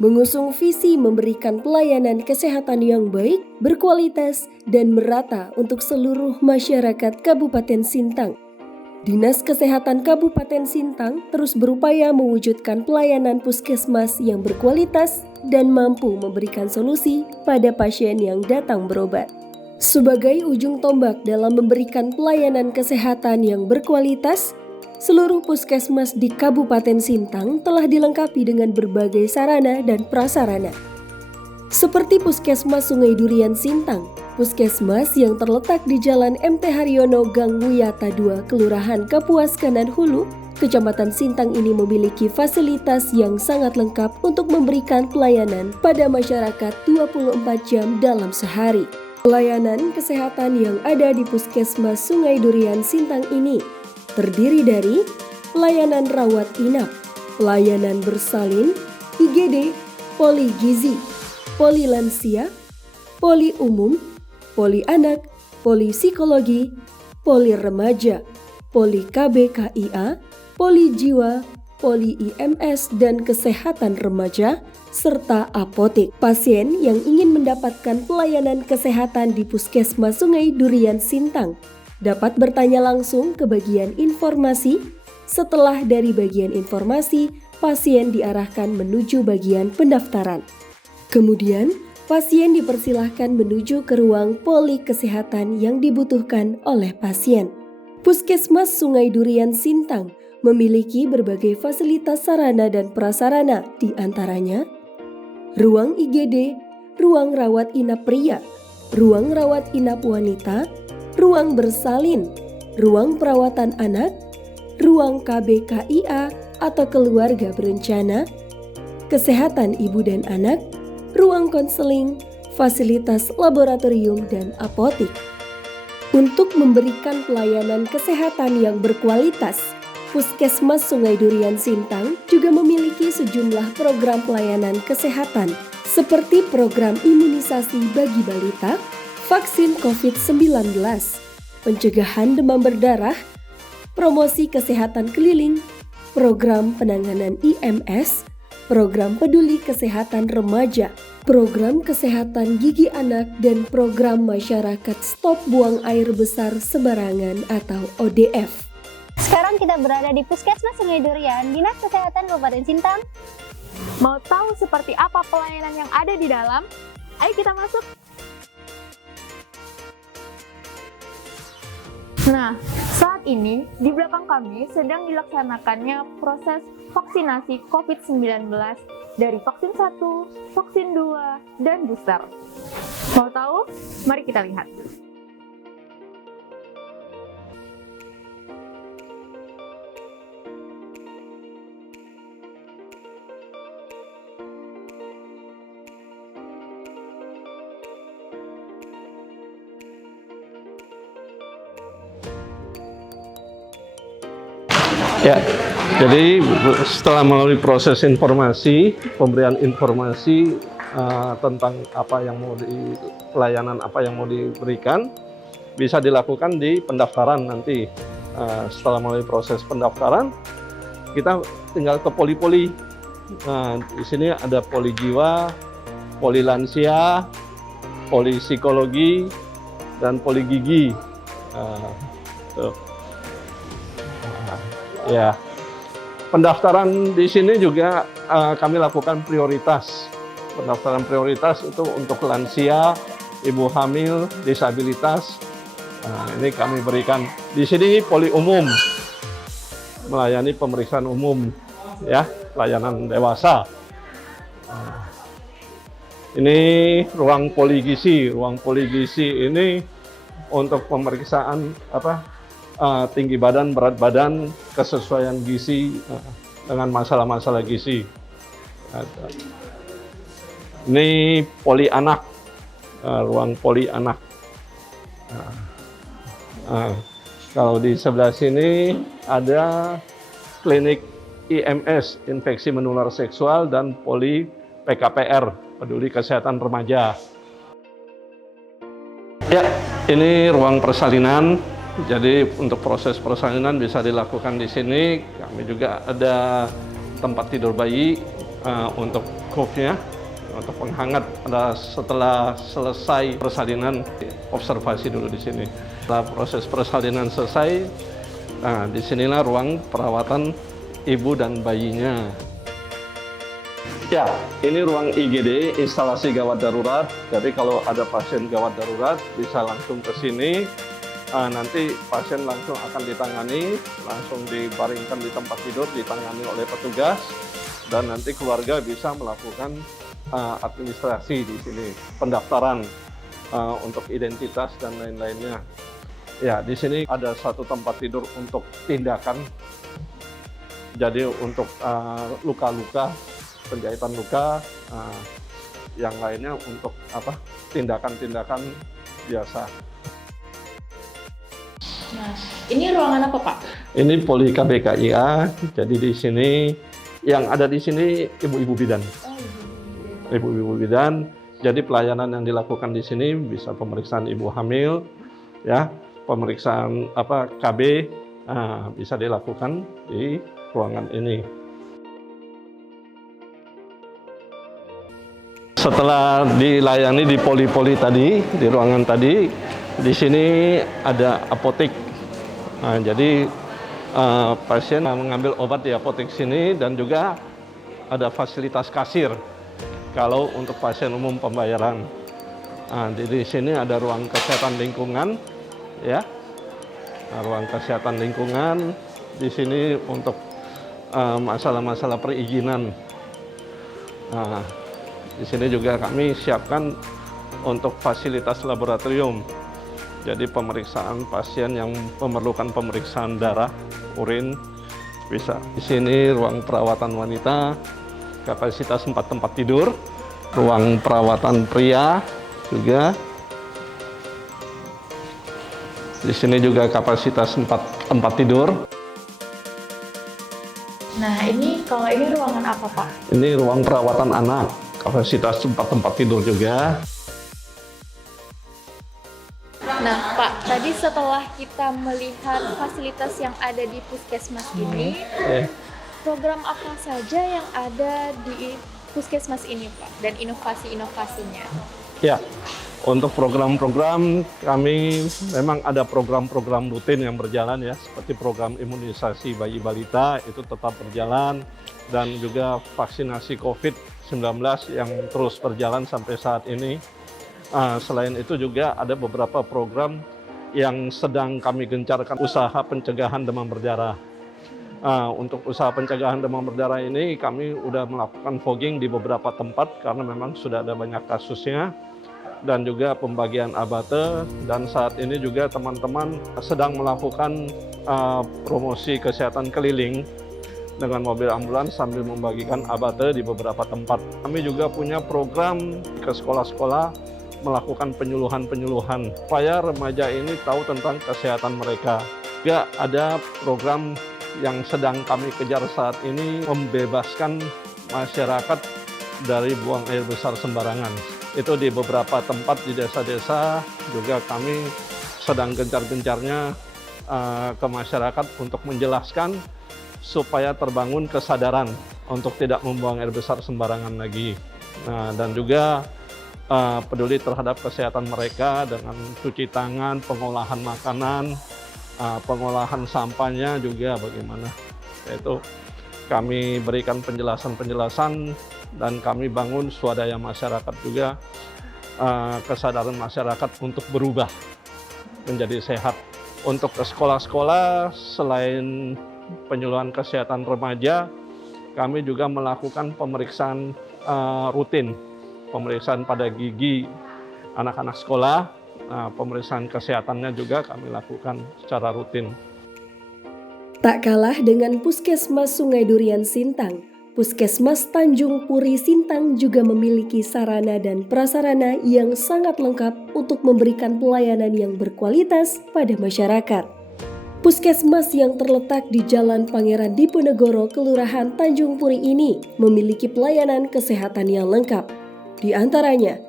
mengusung visi memberikan pelayanan kesehatan yang baik, berkualitas, dan merata untuk seluruh masyarakat Kabupaten Sintang. Dinas Kesehatan Kabupaten Sintang terus berupaya mewujudkan pelayanan puskesmas yang berkualitas dan mampu memberikan solusi pada pasien yang datang berobat. Sebagai ujung tombak dalam memberikan pelayanan kesehatan yang berkualitas, seluruh puskesmas di Kabupaten Sintang telah dilengkapi dengan berbagai sarana dan prasarana. Seperti Puskesmas Sungai Durian Sintang, puskesmas yang terletak di Jalan MT Haryono Gang Wiyata 2, Kelurahan Kapuas Kanan Hulu, Kecamatan Sintang ini memiliki fasilitas yang sangat lengkap untuk memberikan pelayanan pada masyarakat 24 jam dalam sehari. Pelayanan kesehatan yang ada di Puskesmas Sungai Durian Sintang ini terdiri dari pelayanan rawat inap, pelayanan bersalin, IGD, poli gizi, poli lansia, poli umum, poli anak, poli psikologi, poli remaja, poli KBKIA, poli jiwa, poli IMS dan kesehatan remaja, serta apotek. Pasien yang ingin mendapatkan pelayanan kesehatan di Puskesmas Sungai Durian Sintang dapat bertanya langsung ke bagian informasi. Setelah dari bagian informasi, pasien diarahkan menuju bagian pendaftaran. Kemudian, pasien dipersilahkan menuju ke ruang poli kesehatan yang dibutuhkan oleh pasien. Puskesmas Sungai Durian Sintang memiliki berbagai fasilitas sarana dan prasarana, di antaranya ruang IGD, ruang rawat inap pria, ruang rawat inap wanita, ruang bersalin, ruang perawatan anak, ruang KBKIA atau keluarga berencana, kesehatan ibu dan anak, ruang konseling, fasilitas laboratorium dan apotek. Untuk memberikan pelayanan kesehatan yang berkualitas, Puskesmas Sungai Durian Sintang juga memiliki sejumlah program pelayanan kesehatan seperti program imunisasi bagi balita, vaksin COVID-19, pencegahan demam berdarah, promosi kesehatan keliling, program penanganan IMS, program peduli kesehatan remaja, program kesehatan gigi anak, dan program masyarakat stop buang air besar sembarangan atau ODF. Sekarang kita berada di Puskesmas Sungai Durian, Dinas Kesehatan Kabupaten Sintang. Mau tahu seperti apa pelayanan yang ada di dalam? Ayo kita masuk. Nah, saat ini di belakang kami sedang dilaksanakannya proses vaksinasi COVID-19 dari vaksin 1, vaksin 2, dan booster. Mau tahu? Mari kita lihat. Ya, jadi setelah melalui proses informasi, pemberian informasi tentang apa yang mau pelayanan apa yang mau diberikan, bisa dilakukan di pendaftaran nanti. Setelah melalui proses pendaftaran, kita tinggal ke poli-poli. Nah, di sini ada poli jiwa, poli lansia, poli psikologi, dan poli gigi. Ya, pendaftaran di sini juga kami lakukan prioritas. Pendaftaran prioritas itu untuk lansia, ibu hamil, disabilitas. Nah, ini kami berikan. Di sini poli umum, melayani pemeriksaan umum, ya, pelayanan dewasa. Nah, ini ruang poli gizi. Ruang poli gizi ini untuk pemeriksaan tinggi badan, berat badan, kesesuaian gizi dengan masalah-masalah gizi. Ini poli anak, ruang poli anak. Kalau di sebelah sini ada klinik IMS, infeksi menular seksual, dan poli PKPR, peduli kesehatan remaja. Ya, ini ruang persalinan. Jadi untuk proses persalinan bisa dilakukan di sini. Kami juga ada tempat tidur bayi untuk kopnya untuk penghangat setelah selesai persalinan, observasi dulu di sini. Setelah proses persalinan selesai, nah disinilah ruang perawatan ibu dan bayinya. Ya, ini ruang IGD, instalasi gawat darurat. Jadi kalau ada pasien gawat darurat bisa langsung ke sini. Nanti pasien langsung akan ditangani, langsung dibaringkan di tempat tidur, ditangani oleh petugas, dan nanti keluarga bisa melakukan administrasi di sini, pendaftaran untuk identitas dan lain-lainnya. Ya, di sini ada satu tempat tidur untuk tindakan. Jadi untuk luka-luka, penjahitan luka, yang lainnya untuk tindakan-tindakan biasa. Nah, ini ruangan apa, Pak? Ini poli KBKIA. Jadi di sini yang ada di sini ibu-ibu bidan. Ibu-ibu bidan. Jadi pelayanan yang dilakukan di sini bisa pemeriksaan ibu hamil, ya, pemeriksaan KB bisa dilakukan di ruangan ini. Setelah dilayani di poli-poli tadi, di ruangan tadi, di sini ada apotek. Nah, jadi pasien mengambil obat di apotek sini, dan juga ada fasilitas kasir kalau untuk pasien umum pembayaran. Nah, di sini ada ruang kesehatan lingkungan, ya. Nah, ruang kesehatan lingkungan di sini untuk masalah-masalah perizinan. Nah, di sini juga kami siapkan untuk fasilitas laboratorium. Jadi pemeriksaan pasien yang memerlukan pemeriksaan darah, urin, bisa. Di sini ruang perawatan wanita, kapasitas 4 tempat tidur, ruang perawatan pria juga. Di sini juga kapasitas 4 tempat tidur. Nah, kalau ini ruangan apa, Pak? Ini ruang perawatan anak, kapasitas 4 tempat tidur juga. Nah, Pak, tadi setelah kita melihat fasilitas yang ada di puskesmas ini, program apa saja yang ada di puskesmas ini, Pak, dan inovasi-inovasinya? Ya, untuk program-program kami memang ada program-program rutin yang berjalan, ya, seperti program imunisasi bayi balita itu tetap berjalan, dan juga vaksinasi COVID-19 yang terus berjalan sampai saat ini. Selain itu juga ada beberapa program yang sedang kami gencarkan, usaha pencegahan demam berdarah. Untuk usaha pencegahan demam berdarah ini kami sudah melakukan fogging di beberapa tempat karena memang sudah ada banyak kasusnya, dan juga pembagian abate, dan saat ini juga teman-teman sedang melakukan promosi kesehatan keliling dengan mobil ambulans sambil membagikan abate di beberapa tempat. Kami juga punya program ke sekolah-sekolah melakukan penyuluhan-penyuluhan supaya remaja ini tahu tentang kesehatan mereka. Juga ada program yang sedang kami kejar saat ini, membebaskan masyarakat dari buang air besar sembarangan. Itu di beberapa tempat di desa-desa juga kami sedang gencar-gencarnya ke masyarakat untuk menjelaskan supaya terbangun kesadaran untuk tidak membuang air besar sembarangan lagi. Nah, dan juga peduli terhadap kesehatan mereka dengan cuci tangan, pengolahan makanan, pengolahan sampahnya juga bagaimana. Yaitu kami berikan penjelasan-penjelasan, dan kami bangun swadaya masyarakat juga, kesadaran masyarakat untuk berubah menjadi sehat. Untuk ke sekolah-sekolah, selain penyuluhan kesehatan remaja, kami juga melakukan pemeriksaan rutin, pemeriksaan pada gigi anak-anak sekolah. Pemeriksaan kesehatannya juga kami lakukan secara rutin. Tak kalah dengan Puskesmas Sungai Durian Sintang, Puskesmas Tanjung Puri Sintang juga memiliki sarana dan prasarana yang sangat lengkap untuk memberikan pelayanan yang berkualitas pada masyarakat. Puskesmas yang terletak di Jalan Pangeran Diponegoro, Kelurahan Tanjung Puri ini memiliki pelayanan kesehatan yang lengkap. Di antaranya,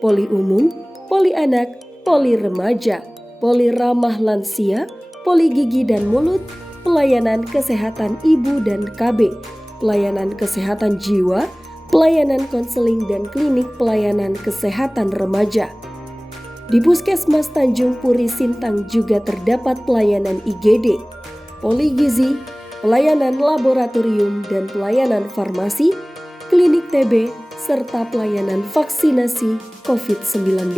poli umum, poli anak, poli remaja, poli ramah lansia, poli gigi dan mulut, pelayanan kesehatan ibu dan KB, pelayanan kesehatan jiwa, pelayanan konseling dan klinik pelayanan kesehatan remaja. Di Puskesmas Tanjung Puri Sintang juga terdapat pelayanan IGD, poligizi, pelayanan laboratorium dan pelayanan farmasi, klinik TB, serta pelayanan vaksinasi COVID-19.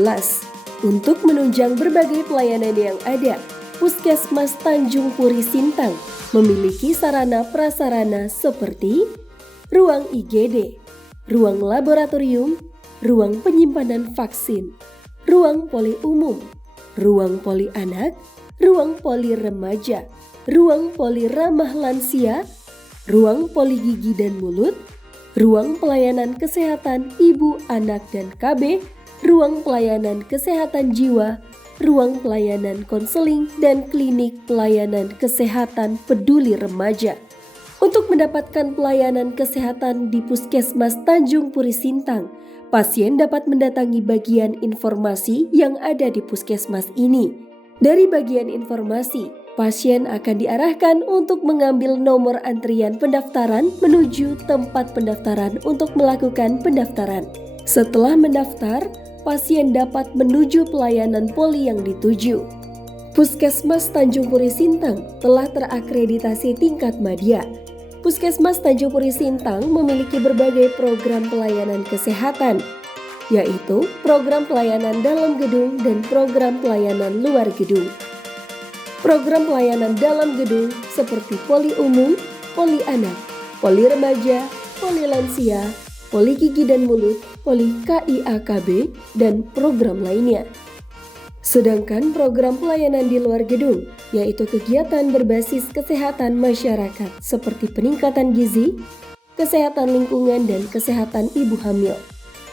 Untuk menunjang berbagai pelayanan yang ada, Puskesmas Tanjung Puri Sintang memiliki sarana prasarana seperti ruang IGD, ruang laboratorium, ruang penyimpanan vaksin, ruang poli umum, ruang poli anak, ruang poli remaja, ruang poli ramah lansia, ruang poli gigi dan mulut, ruang pelayanan kesehatan ibu, anak, dan KB, ruang pelayanan kesehatan jiwa, ruang pelayanan konseling, dan klinik pelayanan kesehatan peduli remaja. Untuk mendapatkan pelayanan kesehatan di Puskesmas Tanjung Puri Sintang, pasien dapat mendatangi bagian informasi yang ada di puskesmas ini. Dari bagian informasi, pasien akan diarahkan untuk mengambil nomor antrian pendaftaran menuju tempat pendaftaran untuk melakukan pendaftaran. Setelah mendaftar, pasien dapat menuju pelayanan poli yang dituju. Puskesmas Tanjung Puri Sintang telah terakreditasi tingkat madya. Puskesmas Tanjung Puri Sintang memiliki berbagai program pelayanan kesehatan, yaitu program pelayanan dalam gedung dan program pelayanan luar gedung. Program pelayanan dalam gedung seperti poli umum, poli anak, poli remaja, poli lansia, poli gigi dan mulut, poli KIAKB, dan program lainnya. Sedangkan program pelayanan di luar gedung, yaitu kegiatan berbasis kesehatan masyarakat seperti peningkatan gizi, kesehatan lingkungan, dan kesehatan ibu hamil.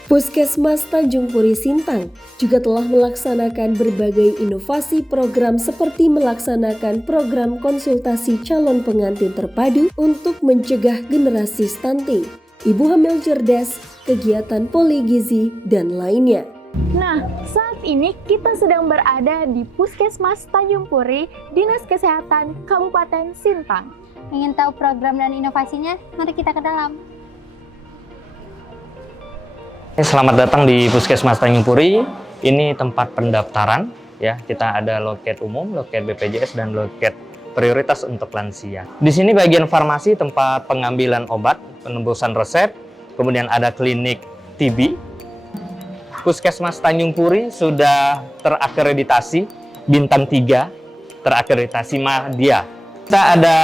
Puskesmas Tanjung Puri Sintang juga telah melaksanakan berbagai inovasi program seperti melaksanakan program konsultasi calon pengantin terpadu untuk mencegah generasi stunting, ibu hamil cerdas, kegiatan poligizi, dan lainnya. Nah, saat ini kita sedang berada di Puskesmas Tanjung Puri, Dinas Kesehatan Kabupaten Sintang. Ingin tahu program dan inovasinya? Mari kita ke dalam. Selamat datang di Puskesmas Tanjung Puri. Ini tempat pendaftaran ya. Kita ada loket umum, loket BPJS, dan loket prioritas untuk lansia. Di sini bagian farmasi, tempat pengambilan obat, penembusan resep, kemudian ada klinik TB. Puskesmas Tanjung Puri sudah terakreditasi bintang 3, terakreditasi madya. Kita ada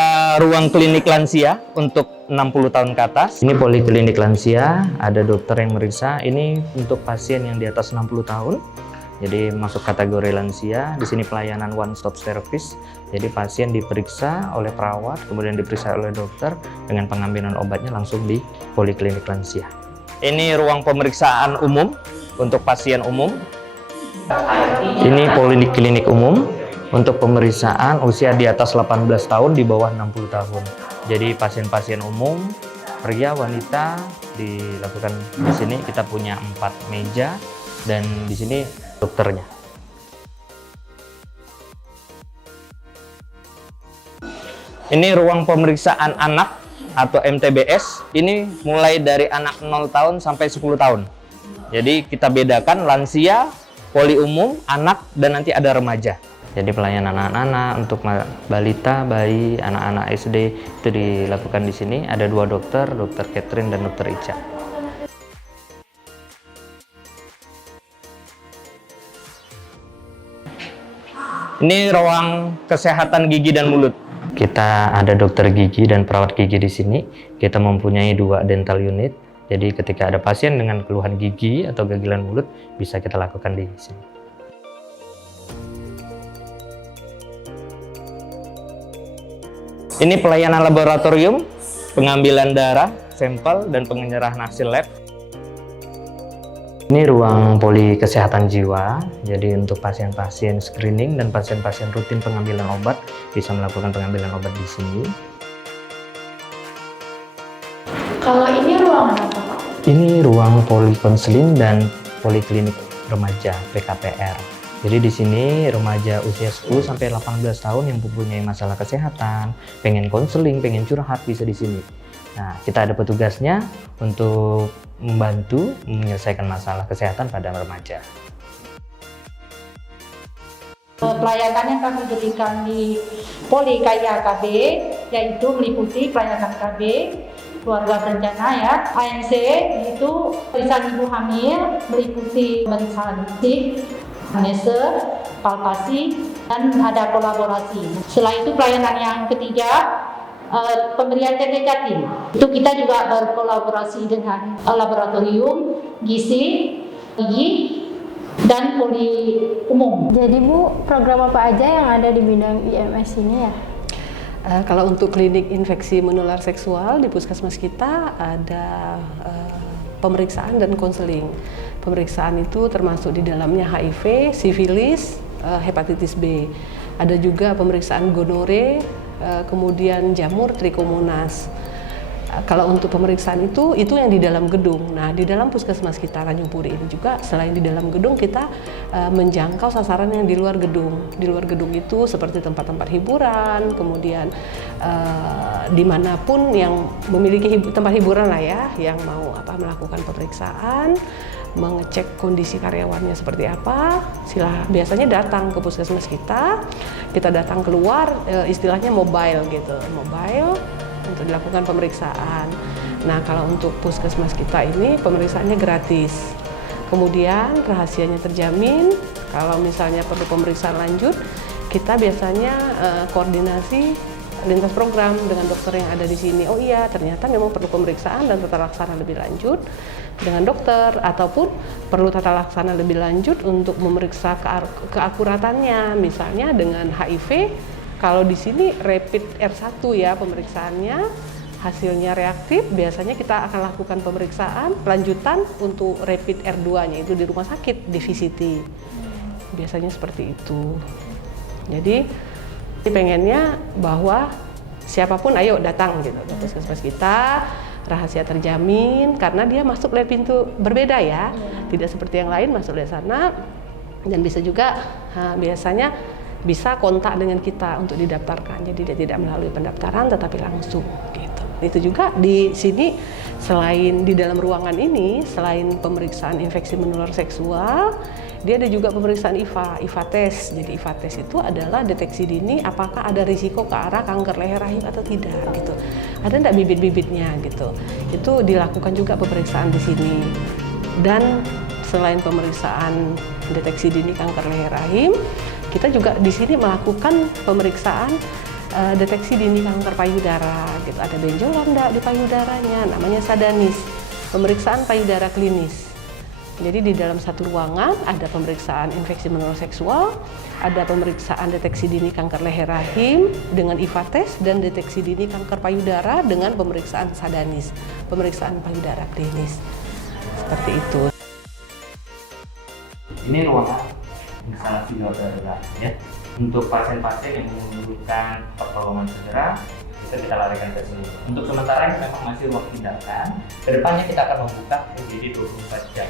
ruang klinik lansia untuk 60 tahun ke atas. Ini poliklinik lansia, ada dokter yang meriksa. Ini untuk pasien yang di atas 60 tahun. Jadi masuk kategori lansia. Di sini pelayanan one stop service. Jadi pasien diperiksa oleh perawat, kemudian diperiksa oleh dokter dengan pengambilan obatnya langsung di poliklinik lansia. Ini ruang pemeriksaan umum untuk pasien umum. Ini poliklinik umum untuk pemeriksaan usia di atas 18 tahun, di bawah 60 tahun. Jadi pasien-pasien umum, pria, wanita dilakukan di sini. Kita punya 4 meja dan di sini dokternya. Ini ruang pemeriksaan anak atau MTBS. Ini mulai dari anak 0 tahun sampai 10 tahun. Jadi kita bedakan lansia, poli umum, anak, dan nanti ada remaja. Jadi pelayanan anak-anak untuk balita, bayi, anak-anak SD itu dilakukan di sini. Ada 2 dokter, Dokter Catherine dan Dokter Ica. Ini ruang kesehatan gigi dan mulut. Kita ada dokter gigi dan perawat gigi di sini. Kita mempunyai 2 dental unit. Jadi ketika ada pasien dengan keluhan gigi atau gagilan mulut, bisa kita lakukan di sini. Ini pelayanan laboratorium, pengambilan darah, sampel, dan penyerahan hasil lab. Ini ruang poli kesehatan jiwa, jadi untuk pasien-pasien screening dan pasien-pasien rutin pengambilan obat bisa melakukan pengambilan obat di sini. Kalau ini ruangan apa, Pak? Ini ruang poli konseling dan poliklinik remaja PKPR. Jadi di sini remaja usia 10 sampai 18 tahun yang mempunyai masalah kesehatan, pengen konseling, pengen curhat bisa di sini. Nah, kita ada petugasnya untuk membantu menyelesaikan masalah kesehatan pada remaja. Pelayanan yang kami berikan di Poli KIA-KB yaitu meliputi pelayanan KB, keluarga berencana ya, ANC itu pemeriksaan ibu hamil, meliputi pemeriksaan fisik, anamnese, palpasi, dan ada kolaborasi. Setelah itu pelayanan yang ketiga, pemberian TT Jatim. Itu kita juga berkolaborasi dengan laboratorium, gizi, dan poli umum. Jadi Bu, program apa aja yang ada di bidang IMS ini ya? Kalau untuk klinik infeksi menular seksual di puskesmas kita ada pemeriksaan dan konseling. Pemeriksaan itu termasuk di dalamnya HIV, sifilis, hepatitis B. Ada juga pemeriksaan gonore, kemudian jamur trikomonas. Kalau untuk pemeriksaan itu yang di dalam gedung. Nah, di dalam puskesmas kita Tanjung Puri ini juga selain di dalam gedung kita menjangkau sasaran yang di luar gedung. Di luar gedung itu seperti tempat-tempat hiburan, kemudian dimanapun yang memiliki tempat hiburan lah ya, yang mau melakukan pemeriksaan, mengecek kondisi karyawannya seperti apa, biasanya datang ke puskesmas kita datang keluar, istilahnya mobile gitu, mobile untuk dilakukan pemeriksaan. Nah, kalau untuk puskesmas kita ini pemeriksaannya gratis. Kemudian rahasianya terjamin. Kalau misalnya perlu pemeriksaan lanjut, kita biasanya koordinasi lintas program dengan dokter yang ada di sini. Oh iya, ternyata memang perlu pemeriksaan dan tata laksana lebih lanjut dengan dokter, ataupun perlu tata laksana lebih lanjut untuk memeriksa keakuratannya, misalnya dengan HIV. Kalau di sini rapid R1 ya pemeriksaannya, hasilnya reaktif, biasanya kita akan lakukan pemeriksaan lanjutan untuk rapid R2-nya itu di rumah sakit, di VCT. Biasanya seperti itu. Jadi pengennya bahwa siapapun ayo datang gitu ke puskesmas kita, rahasia terjamin karena dia masuk lewat pintu berbeda ya. Tidak seperti yang lain masuk dari sana, dan bisa juga biasanya bisa kontak dengan kita untuk didaftarkan. Jadi dia tidak melalui pendaftaran tetapi langsung gitu. Itu juga di sini selain di dalam ruangan ini, selain pemeriksaan infeksi menular seksual, dia ada juga pemeriksaan IVA tes. Jadi IVA tes itu adalah deteksi dini apakah ada risiko ke arah kanker leher rahim atau tidak gitu. Ada enggak bibit-bibitnya gitu. Itu dilakukan juga pemeriksaan di sini. Dan selain pemeriksaan deteksi dini kanker leher rahim, kita juga di sini melakukan pemeriksaan deteksi dini kanker payudara gitu. Ada benjolan enggak di payudaranya, namanya sadanis, pemeriksaan payudara klinis. Jadi di dalam satu ruangan ada pemeriksaan infeksi menular seksual, ada pemeriksaan deteksi dini kanker leher rahim dengan IVA tes, dan deteksi dini kanker payudara dengan pemeriksaan sadanis, pemeriksaan payudara klinis. Seperti itu. Ini ruangan instalasi gawat darurat ya. Untuk pasien-pasien yang membutuhkan pertolongan segera, kita larikan ke sini. Untuk sementara ini memang masih ruang tindakan. Kedepannya kita akan membuka UGD 24 jam.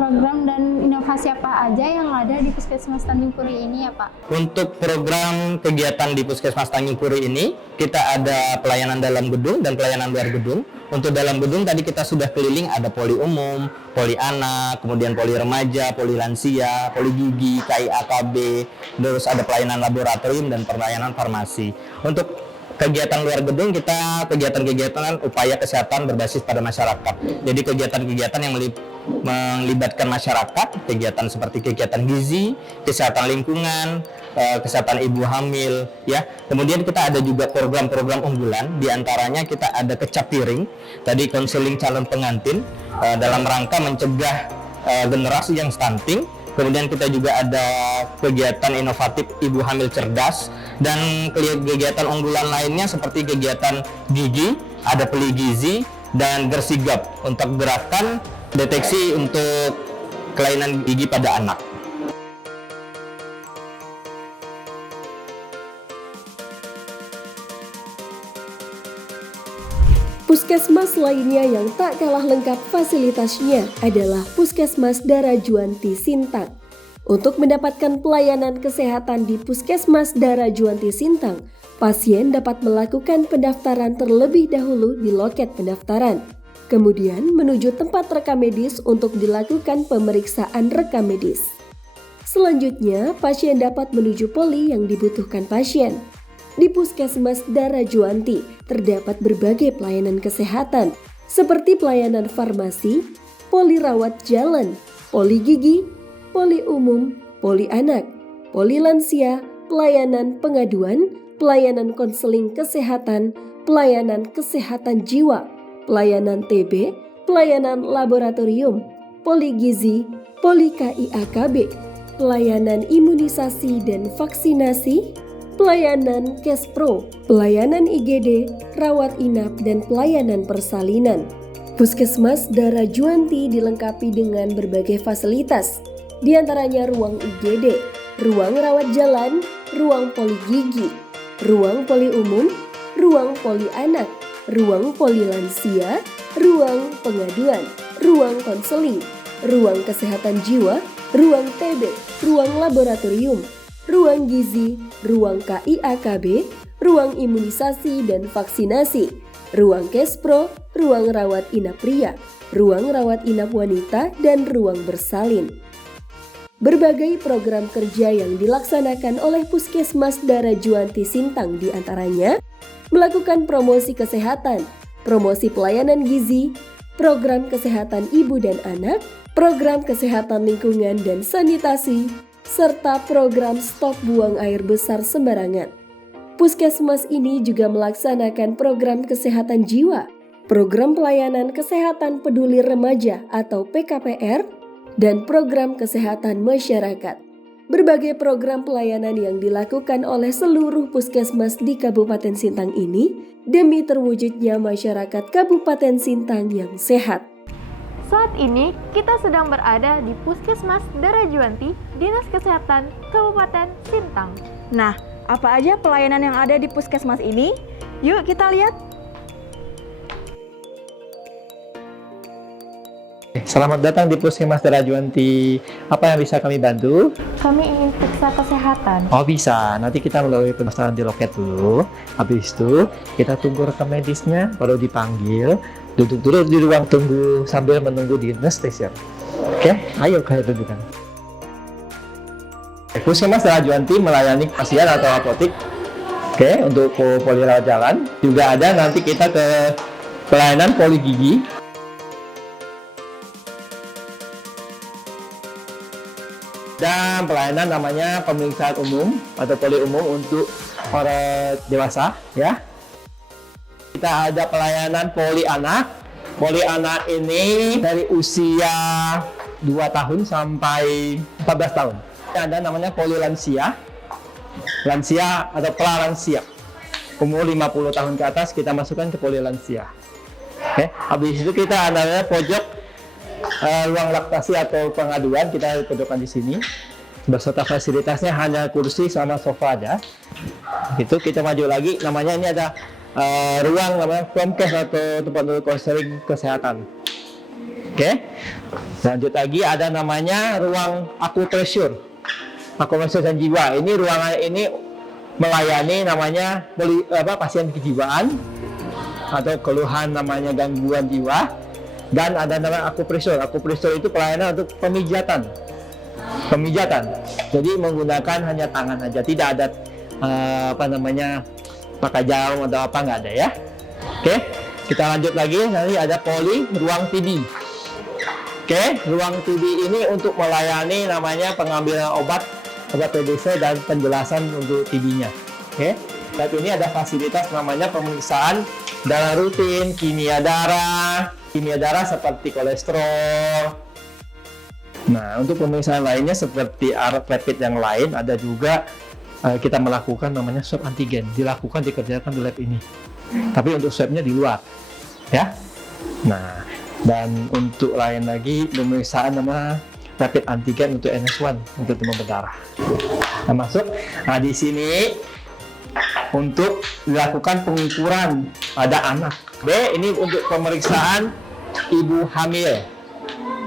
Program dan inovasi apa aja yang ada di Puskesmas Tanjung Puri ini ya Pak? Untuk program kegiatan di Puskesmas Tanjung Puri ini, kita ada pelayanan dalam gedung dan pelayanan luar gedung. Untuk dalam gedung tadi kita sudah keliling, ada poli umum, poli anak, kemudian poli remaja, poli lansia, poli gigi, KIA-KB, terus ada pelayanan laboratorium dan pelayanan farmasi. Untuk kegiatan luar gedung kita kegiatan-kegiatan upaya kesehatan berbasis pada masyarakat. Jadi kegiatan-kegiatan yang melibatkan masyarakat, kegiatan seperti kegiatan gizi, kesehatan lingkungan, kesehatan ibu hamil, ya. Kemudian kita ada juga program-program unggulan, diantaranya kita ada kecap piring, tadi konseling calon pengantin dalam rangka mencegah generasi yang stunting. Kemudian kita juga ada kegiatan inovatif ibu hamil cerdas, dan kegiatan unggulan lainnya seperti kegiatan gigi, ada peli gizi, dan gersigap untuk gerakan deteksi untuk kelainan gigi pada anak. Puskesmas lainnya yang tak kalah lengkap fasilitasnya adalah Puskesmas Darajuanti Sintang. Untuk mendapatkan pelayanan kesehatan di Puskesmas Darajuanti Sintang, Pasien dapat melakukan pendaftaran terlebih dahulu di loket pendaftaran, kemudian menuju tempat rekam medis untuk dilakukan pemeriksaan rekam medis. Selanjutnya, pasien dapat menuju poli yang dibutuhkan pasien. Di Puskesmas Darajuanti terdapat berbagai pelayanan kesehatan seperti pelayanan farmasi, poli rawat jalan, poli gigi, poli umum, poli anak, poli lansia, pelayanan pengaduan, pelayanan konseling kesehatan, pelayanan kesehatan jiwa, pelayanan TB, pelayanan laboratorium, poli gizi, poli KIAKB, pelayanan imunisasi dan vaksinasi, pelayanan Kespro, pelayanan IGD, rawat inap, dan pelayanan persalinan. Puskesmas Darajuanti dilengkapi dengan berbagai fasilitas, di antaranya ruang IGD, ruang rawat jalan, ruang poli gigi, ruang poli umum, ruang poli anak, ruang poli lansia, ruang pengaduan, ruang konseling, ruang kesehatan jiwa, ruang TB, ruang laboratorium, ruang gizi, ruang KIAKB, ruang imunisasi dan vaksinasi, ruang Kespro, ruang rawat inap pria, ruang rawat inap wanita, dan ruang bersalin. Berbagai program kerja yang dilaksanakan oleh Puskesmas Darajuanti Sintang diantaranya melakukan promosi kesehatan, promosi pelayanan gizi, program kesehatan ibu dan anak, program kesehatan lingkungan dan sanitasi, serta program stop buang air besar sembarangan. Puskesmas ini juga melaksanakan program kesehatan jiwa, program pelayanan kesehatan peduli remaja atau PKPR, dan program kesehatan masyarakat. Berbagai program pelayanan yang dilakukan oleh seluruh puskesmas di Kabupaten Sintang ini demi terwujudnya masyarakat Kabupaten Sintang yang sehat. Saat ini kita sedang berada di Puskesmas Darajuanti, Dinas Kesehatan Kabupaten Sintang. Nah, apa aja pelayanan yang ada di puskesmas ini? Yuk kita lihat. Selamat datang di Puskesmas Darajuanti. Apa yang bisa kami bantu? Kami ingin periksa kesehatan. Oh bisa, nanti kita melalui pendaftaran di loket dulu. Habis itu kita tunggu rekam medisnya, baru dipanggil. Duduk dulu di ruang tunggu sambil menunggu di nurse station. Oke, ayo kalian tunjukkan. Puskesmas Darajuanti melayani pasien atau apotik. Oke, untuk poli rawat jalan. Juga ada nanti kita ke pelayanan poli gigi. Dan pelayanan namanya pemeriksaan umum atau poli umum untuk orang dewasa ya. Kita ada pelayanan poli anak. Poli anak ini dari usia 2 tahun sampai 14 tahun. Ada namanya poli lansia. Lansia atau pralansia. Umur 50 tahun ke atas kita masukkan ke poli lansia. Oke, habis itu kita ada pojok ruang laktasi atau pengaduan kita dudukkan di sini. Beserta fasilitasnya hanya kursi sama sofa aja. Itu kita maju lagi, namanya ini ada ruang namanya Promkes atau tempat duduk konseling kesehatan. Oke. Lanjut lagi ada namanya ruang akupresur. Akupresur dan jiwa. Ini ruangan ini melayani namanya pasien kejiwaan atau keluhan namanya gangguan jiwa. Dan ada namanya akupresur. Akupresur itu pelayanan untuk pemijatan. Jadi menggunakan hanya tangan aja, tidak ada pakai jarum atau apa, nggak ada ya. Oke, kita lanjut lagi. Nanti ada poli ruang TB. Oke, ruang TB ini untuk melayani namanya pengambilan obat TBC dan penjelasan untuk TB-nya. Oke, dan ini ada fasilitas namanya pemeriksaan darah rutin, kimia darah seperti kolesterol. Nah, untuk pemeriksaan lainnya seperti rapid yang lain ada juga kita melakukan namanya swab antigen, dikerjakan di lab ini. Tapi untuk swabnya di luar, ya. Nah, dan untuk lain lagi pemeriksaan nama rapid antigen untuk NS1 untuk demam berdarah. Nah, masuk. Nah, di sini untuk dilakukan pengukuran pada anak. B, ini untuk pemeriksaan ibu hamil,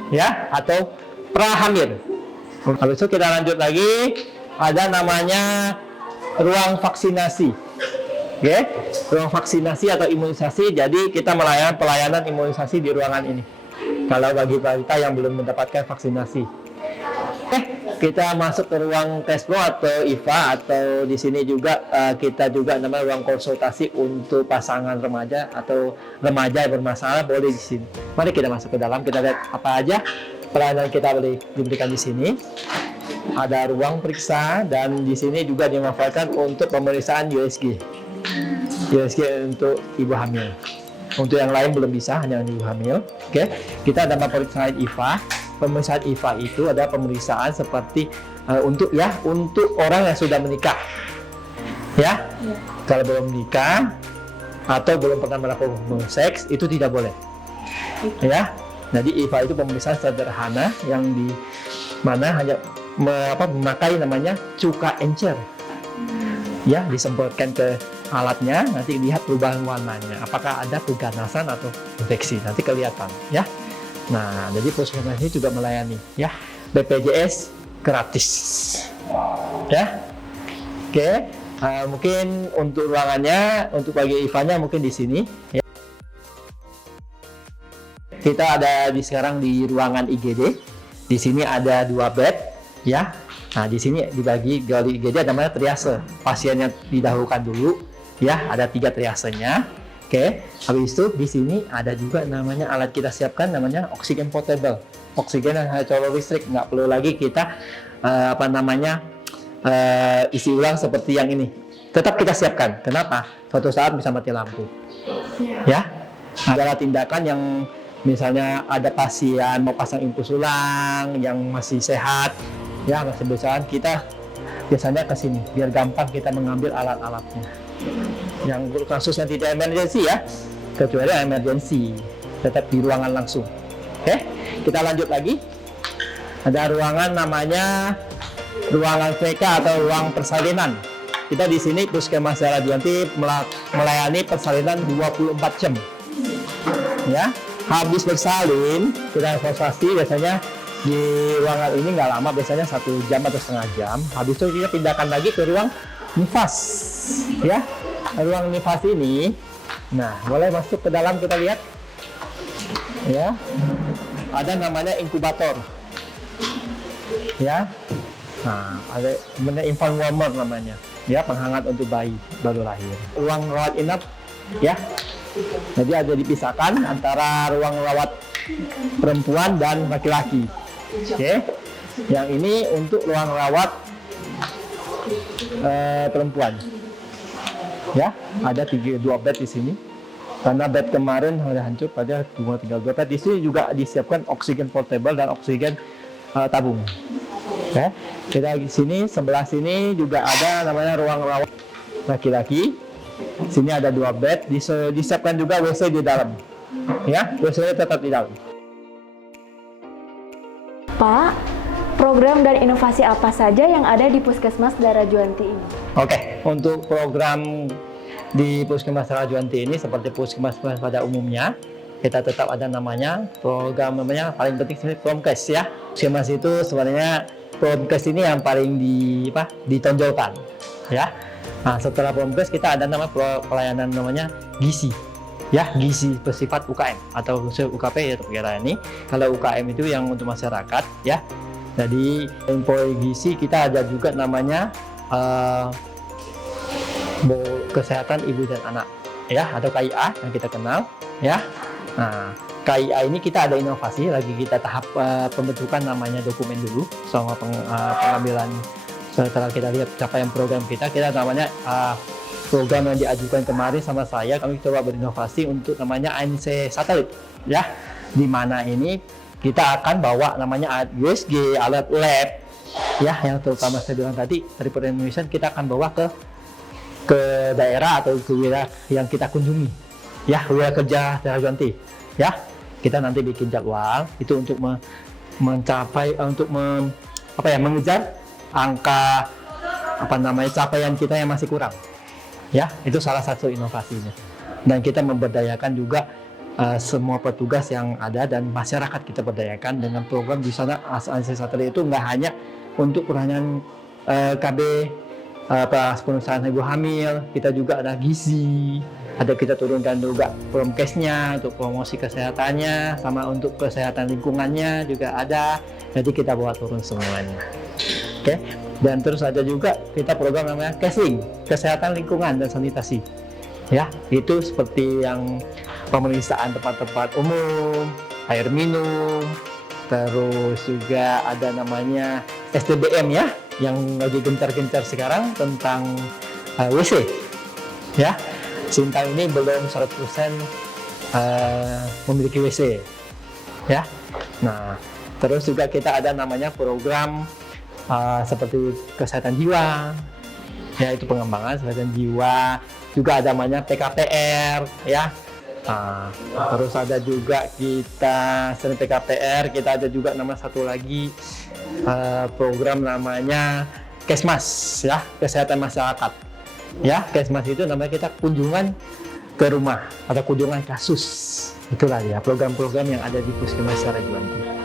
ya, atau prahamil. Habis itu kita lanjut lagi, ada namanya ruang vaksinasi. Oke, ruang vaksinasi atau imunisasi. Jadi kita melayani pelayanan imunisasi di ruangan ini. Kalau bagi balita yang belum mendapatkan vaksinasi. Kita masuk ke ruang tespo atau IVA, atau di sini juga kita juga namanya ruang konsultasi untuk pasangan remaja atau remaja yang bermasalah, boleh di sini. Mari kita masuk ke dalam, kita lihat apa aja pelayanan kita boleh diberikan di sini. Ada ruang periksa, dan di sini juga dimanfaatkan untuk pemeriksaan USG. USG untuk ibu hamil. Untuk yang lain belum bisa, hanya ibu hamil. Oke, kita ada pemeriksaan IVA. Pemeriksaan IVA itu ada pemeriksaan seperti untuk orang yang sudah menikah. Ya. Kalau belum menikah atau belum pernah melakukan hubungan seks, itu tidak boleh. Ya. Jadi IVA itu pemeriksaan sederhana yang di mana hanya memakai namanya cuka encer. Ya, disemprotkan ke alatnya, nanti lihat perubahan warnanya. Apakah ada keganasan atau infeksi? Nanti kelihatan, ya. Nah, jadi puskesmas ini juga melayani, ya. BPJS gratis, ya. Oke, mungkin untuk ruangannya, untuk bagi IVA-nya mungkin di sini. Ya. Kita ada sekarang di ruangan IGD. Di sini ada 2 bed, ya. Nah, di sini dibagi di IGD ada namanya triase. Pasiennya didahulukan dulu, ya. Ada 3 triasenya. Oke, habis itu di sini ada juga namanya alat kita siapkan namanya oksigen portable. Oksigen yang hanya colok listrik, nggak perlu lagi kita isi ulang seperti yang ini. Tetap kita siapkan. Kenapa? Suatu saat bisa mati lampu. Ya, adalah tindakan yang misalnya ada pasien mau pasang infus ulang yang masih sehat, ya masih besar, kita biasanya ke sini biar gampang kita mengambil alat-alatnya. Yang kasus yang tidak emergensi, ya, kecuali emergensi tetap di ruangan langsung. Oke, kita lanjut lagi. Ada ruangan namanya ruangan VK atau ruang persalinan. Kita di sini Puskesmas Daerah Juwanti melayani persalinan 24 jam. Ya, habis bersalin kita evakuasi biasanya di ruangan ini nggak lama, biasanya 1 jam atau setengah jam. Habis itu kita pindahkan lagi ke ruang nifas, ya. Ruang nifas ini, nah boleh masuk ke dalam, kita lihat, ya. Ada namanya inkubator, ya. Nah, ada namanya infant warmer namanya, ya, penghangat untuk bayi baru lahir. Ruang rawat inap, ya. Jadi ada dipisahkan antara ruang rawat perempuan dan laki-laki. Oke, yang ini untuk ruang rawat perempuan. Ya, ada 2 bed di sini. Karena bed kemarin sudah hancur, pada tinggal 2 bed. Di sini juga disiapkan oksigen portable dan oksigen tabung. Oke, kita di sini sebelah sini juga ada namanya ruang rawat laki-laki. Sini ada 2 bed, disiapkan juga WC di dalam. Ya, WC tetap di dalam. Pak, program dan inovasi apa saja yang ada di Puskesmas Daerah Juwanti ini? Oke, untuk program di Puskesmas Daerah Juwanti ini seperti puskesmas pada umumnya, kita tetap ada namanya program namanya paling penting sebenarnya Promkes, ya. Puskesmas itu sebenarnya Promkes ini yang paling ditonjolkan, ya. Nah, setelah Promkes kita ada nama pelayanan namanya gizi. Ya, gizi bersifat UKM atau UKP, ya, terkira ini. Kalau UKM itu yang untuk masyarakat, ya. Jadi info gizi kita ada juga namanya kesehatan ibu dan anak, ya, atau KIA yang kita kenal, ya. Nah, KIA ini kita ada inovasi lagi, kita tahap pembentukan namanya dokumen dulu sama pengambilan. Setelah kita lihat capaian program kita namanya program yang diajukan kemarin sama saya, kami coba berinovasi untuk namanya ANC satelit, ya. Di mana ini kita akan bawa namanya alat USG, alat lab, ya, yang terutama saya bilang tadi tripod emission kita akan bawa ke daerah atau ke wilayah yang kita kunjungi, ya, wilayah kerja Daerah Juwanti, ya. Kita nanti bikin jadwal itu untuk mencapai mengejar angka capaian kita yang masih kurang, ya. Itu salah satu inovasinya. Dan kita memberdayakan juga semua petugas yang ada dan masyarakat kita berdayakan dengan program di sana. ANC satelit itu nggak hanya untuk peranyan KB pemeriksaan ibu hamil, kita juga ada gizi, ada kita turunkan juga promkesnya untuk promosi kesehatannya, sama untuk kesehatan lingkungannya juga ada, jadi kita bawa turun semuanya. Oke. Dan terus ada juga kita program namanya KESLING, kesehatan lingkungan dan sanitasi. Ya, itu seperti yang pemeriksaan tempat-tempat umum, air minum, terus juga ada namanya SDBM ya, yang lagi gencar-gencar sekarang tentang WC. Ya, Sintang ini belum 100% memiliki WC. Ya. Nah, terus juga kita ada namanya program seperti kesehatan jiwa, ya itu pengembangan kesehatan jiwa, juga ada namanya PKPR, ya. Terus ada juga kita selain PKPR, kita ada juga nama satu lagi program namanya Kesmas, ya, kesehatan masyarakat. Ya, Kesmas itu namanya kita kunjungan ke rumah atau kunjungan kasus. Itulah ya program-program yang ada di Puskesmas Rajuanti.